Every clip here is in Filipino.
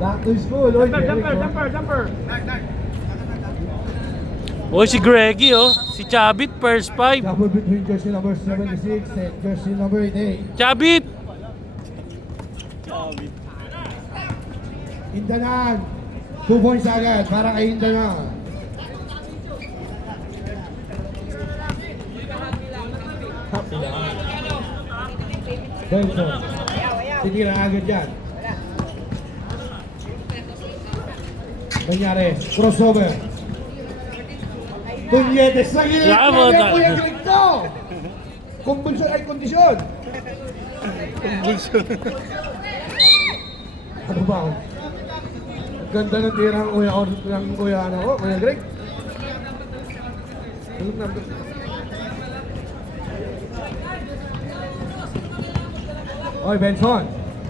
Back to school, oy. Jumper. O si Greggy oh. Si Chabit first five. Double between jersey number 76 and jersey number 88. Chabit! Hindanan. 2 points agad para kay Hindanan. Benson. Titira agad yan. Nangyari. Crossover. Tunyetes sa gilid. Bravo, Kaya Kuya Grigto. Kumbulsyon ay kondisyon. Ano ba? Ganda ng tira ng Kuya ano ko, Kuya Greg. Tulog na. Oy, Benson.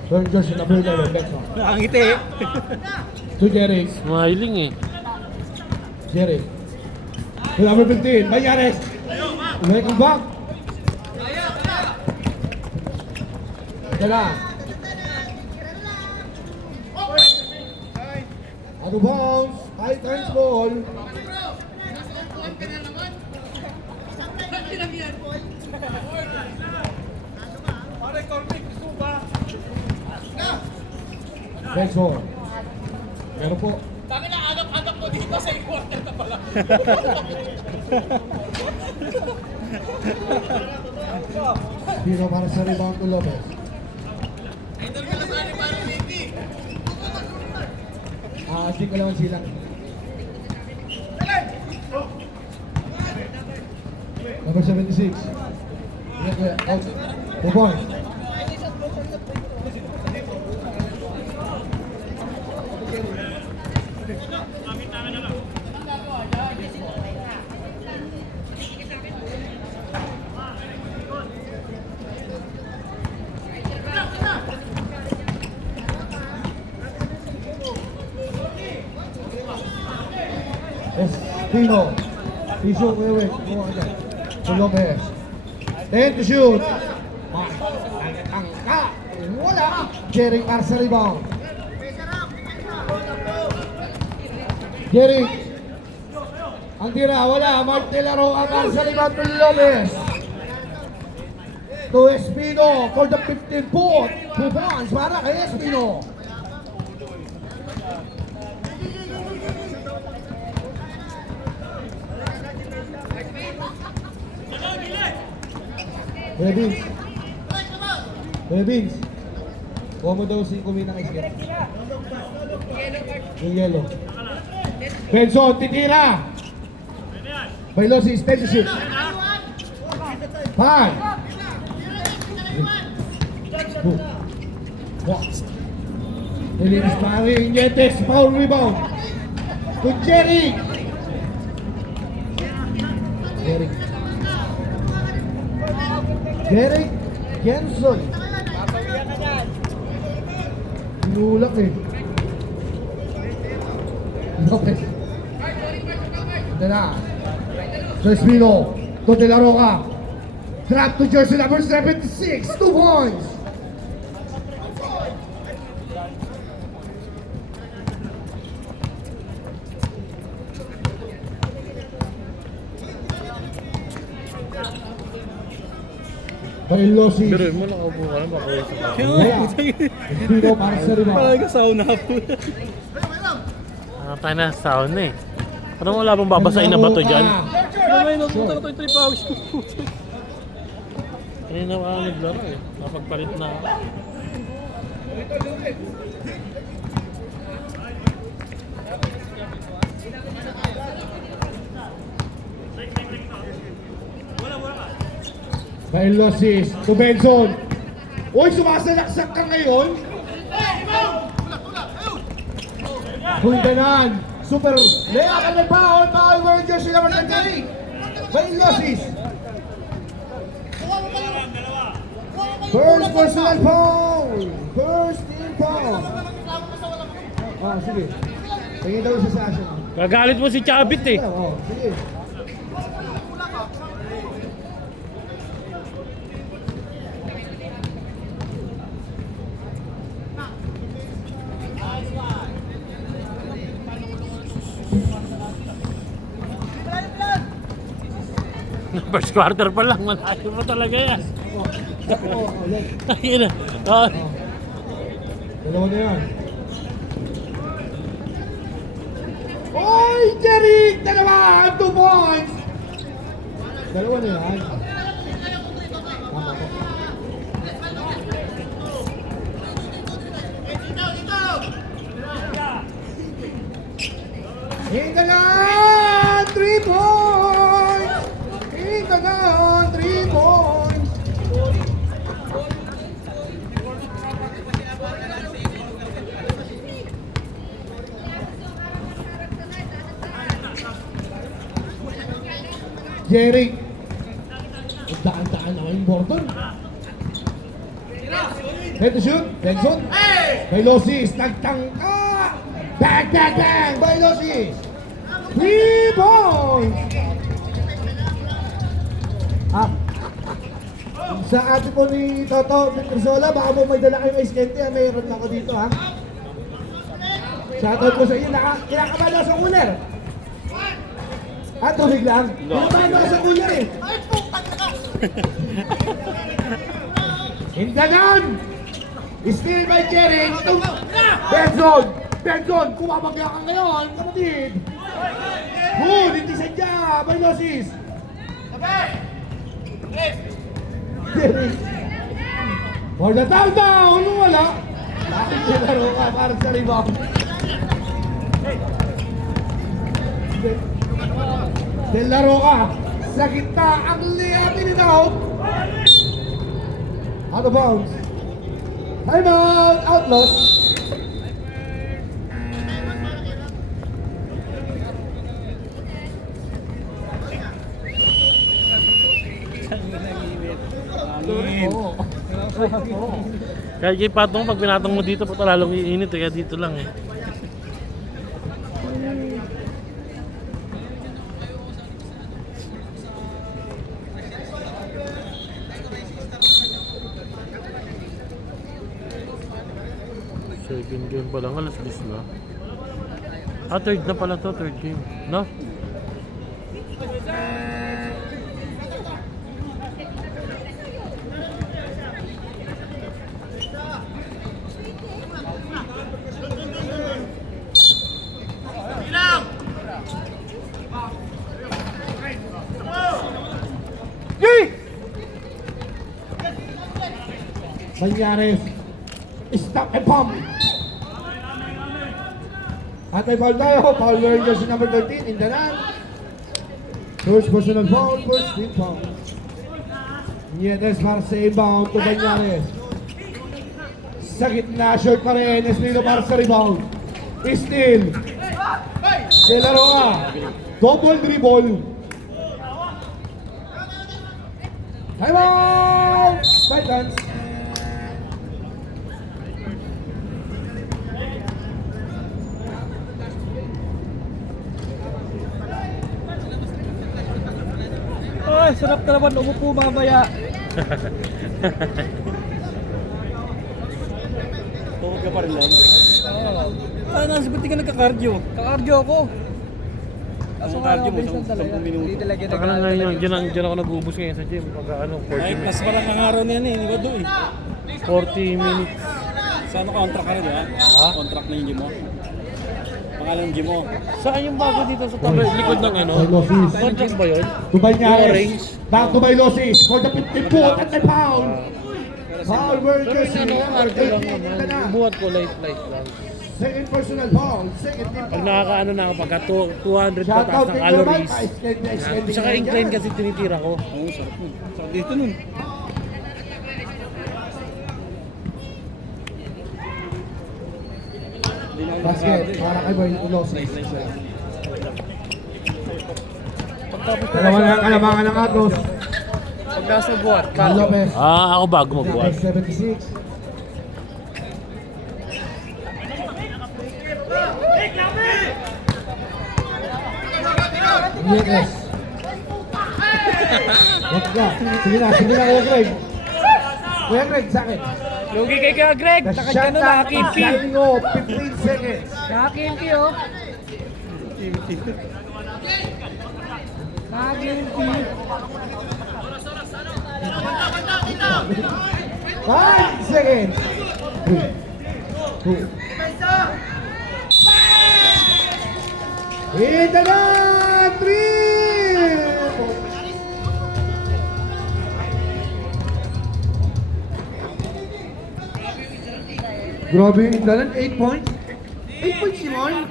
Turn jersey number 11, Benson. Nakangiti. To Jerry. Smiling eh. Jerry. To number 15, Banyares. Welcome back. Dala. Out of bounds. High times ball. Benson. Meron po. Kami na agap-agap mo dito sa quarter na pala. Pino para sa rebound to Lopez. Idol ka na sa akin para Vicky. Asing ko naman sila. Number 76. Out. 2 points. Pino. Piso, wait. To Lopez. 10 to shoot. Angka. Wala. Jerry para sa rebound. Jerry. Ang tira, wala. Martelaro ang para sa rebound to Lopez. To Espino for the 15 foot. 2 points para kay Espino. Bebins. Kuha mo daw 5 minang isip. Yung yellow. Benson, titira. Bailosi, steady shoot. 5. 2. 1. Nilinis pa rin. Yetes, foul rebound. To Jerry. Derek Genson. Inulak eh. Lopez. Ito na. Espino. To De La Roca. Drop to jersey number 76. 2 points. Bailosi. Pero mo lang upo ka lang makausap ka. Espino para sa rebound. Talaga sauna po. Tayo na sauna eh. Parang wala bang babasain na ba to dyan? May napunta na ito yung 3 hours. Eh na ako naglaro eh. Napagpalit na ako. Bailosis to Benson. Uy, sumasalaksak ka ngayon. Hundanan. Super. Lea ka na ba? Bawal mo yung jersey naman ng Gary. Bailosis. First personal foul. First team foul. Sige. Tingin daw sa session. Gagalit mo si Chabit eh. Sige. First quarter pa lang, malayo pa talaga yan. Ulit. Ayun na. Oh, Dalawa na yan. Oy, Jerry! Dalawa! 2 points! Dalawa na yan. Tama po. Hingalan! 3 points! Hingalan! 3 points! Jerry! Daan-daan na kayong Bordon. Head to shoot, Benson. Bailosis, nagtangka! Bang, bang, bang! Bailosis! 3 points! Sa ate po ni Toto Petrosola, baka mo may dala kayong ice candy, mayroon ako dito ha. Shoutout po sa iyo, kinakabahan ako sa cooler. Tubig lang. Kinakabahan ako sa cooler eh. Hindanan! Steal by Jerry. Benson! Benson! Kumabagya ka ngayon, kapatid! Good! Hindi sadya! Bailosis! Jerry! For the down! Wala! Bakit nilaro ka para sa rebound? Nilaro ka! Sa gitna ang layup in and out! Out of bounds! Time out! Outlaws! Kaya kay Patong, pag pinatong mo dito, puto lalong iinit. Kaya dito lang eh. Second game pa lang, alas 10 na. Third na pala to, third game. No? Banyares, stop and pump. At may foul tayo, foul wearing jersey number 13, Hindanan. First personal foul, first team foul. Nietes para sa inbound to Banyares. Sa gitna, short pa rin, Esmilo para sa rebound. Steal. Delaro ka. Double dribble. Time out! Titans. Ay, sarap ka naman. Umupo mamaya. Tungkol ka pa rin lang. Ah, nasa ba't di ka nagka-cardio? Ka-cardio ako. Kaso cardio mo, 10 minuto. Baka lang ngayon, dyan ako nag-uubos ngayon sa gym. Pagka 40 Ay, mas minutes. parang ang araw na yan eh. Hindi ba doon eh? 40 minutes. Saan contract ka rin ha? Contract na yung gym mo? Pangalan ng gym mo? Saan yung bago dito sa tabi? Likod ng ano? Bailosis. Contract ba yun? To Banyares. Orange. Back to Bailosis for the 50 foot at the pound. Foul wearing Pero jersey yung ano, number arko lang 13, naman. Hindanan. Buhat ko light lang. Second personal foul, second team Pag foul. nakakaano na ako, pagka 200 Shout pataas out ng kay calories. German. Saka incline kasi tinitira ko. Oo, sarap nun. Sarap dito nun. Basket, para kay Boy Ulosis. Pagtapos Dalawa na ang kalamangan ng Atlas. pag nasa buhat, Lopez. Ako bago magbuhat. 76. Nietes. Wag ka. Sige na, Kuya Greg. Kuya Greg, sa akin. Lugi kay Kuya Greg. The Takad shot ka nun, clock is nakakimpi. running off, 15 seconds. Nakakimpi oh. Nag-guilty. 5 seconds. 3, 2. In the net! 3! Grabe yung Indalan, 8 points. 8 points si Mon.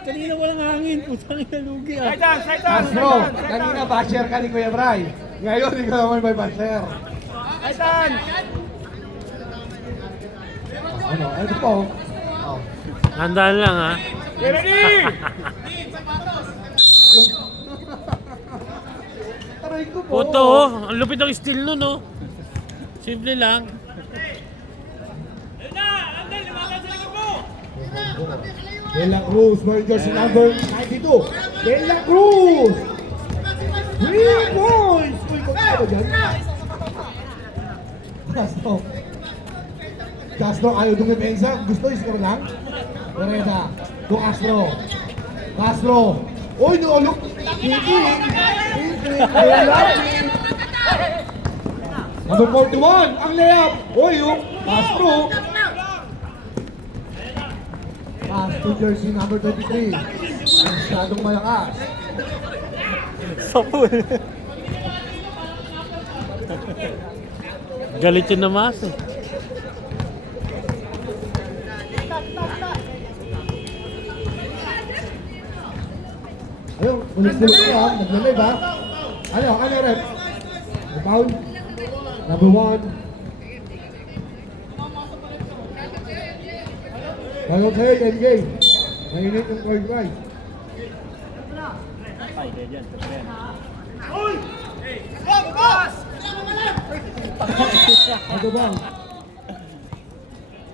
Kanina walang hangin. Putang ina lugi ah. Castro, kanina basher ka ni Kuya Bray. Ngayon, ikaw naman may basher. Ano? Ito po. Oh. Handaan lang ha. Aray ko po. Puto oh. Ang lupit ng steel nun oh. Simple lang. De La Cruz, wearing jersey number 92. De La Cruz! 3 points! Uy, magkano dyan? Castro. Castro, ayaw dumipensa. Gusto, score lang. Loreda. To Castro. Castro. Uy, no, Titi. Number 41, ang layup. Uy, yung Castro. Castro jersey number 23. Masyadong malakas. Sapul. Galit yun na mas eh. Ayun, ulit-ulit ko ha. Naglalay ba? Ano rep? Foul? Number 1. Tayo tayo, game. Mainit yung court right. Ay, ganyan. Ano ba?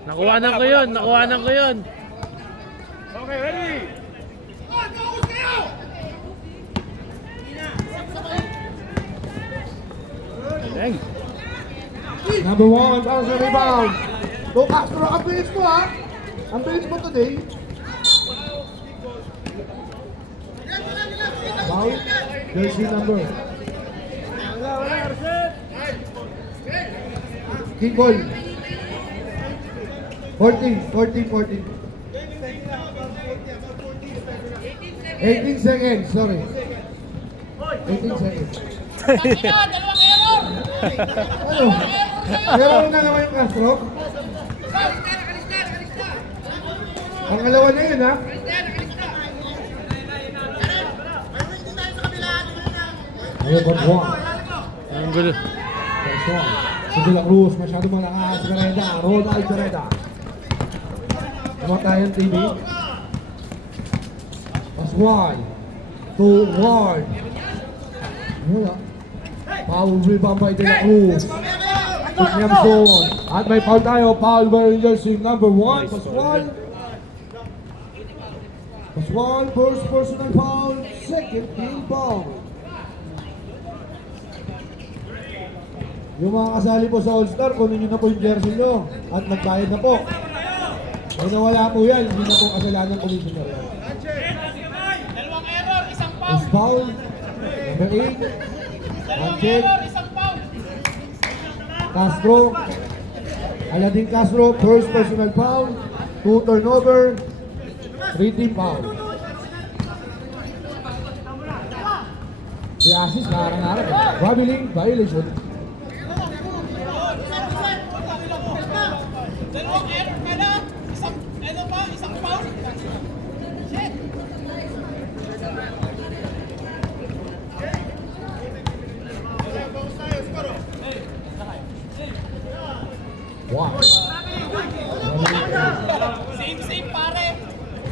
Nakuhanan ko yun. Nakuhanan ko yun. Okay, ready? Dang. Number 1, bounce and rebound. To Castro, ang bilis mo ha. Ang bilis mo today. Foul, jersey number. Kick ball. 14. 18 seconds, sorry. 18 seconds. Ano? Meron na naman yung Castro? Ang alawan na yun ha? Ayun, Bonbon. Ang gulo. Bonbon. Si De La Cruz, masyado malakas. Gareda, Ronald Gareda. Kamatayan TV. Pascual. 2-1. Wala. Foul rebound by De La Cruz. Williamson. At may foul tayo. Foul wearing jersey number 1. Pascual. Pascual, first personal foul. Second team foul. Yung mga kasali po sa All-Star, kunin nyo na po yung jersey nyo at nagbayad na po. Ay nawala po yan, hindi na po kasalanan ng commissioner. Is foul, number 8, Anchek, Castro, Aladin Castro, first personal foul, 2 turnover, 3 team foul. The assist, nakarangarap. Traveling violation.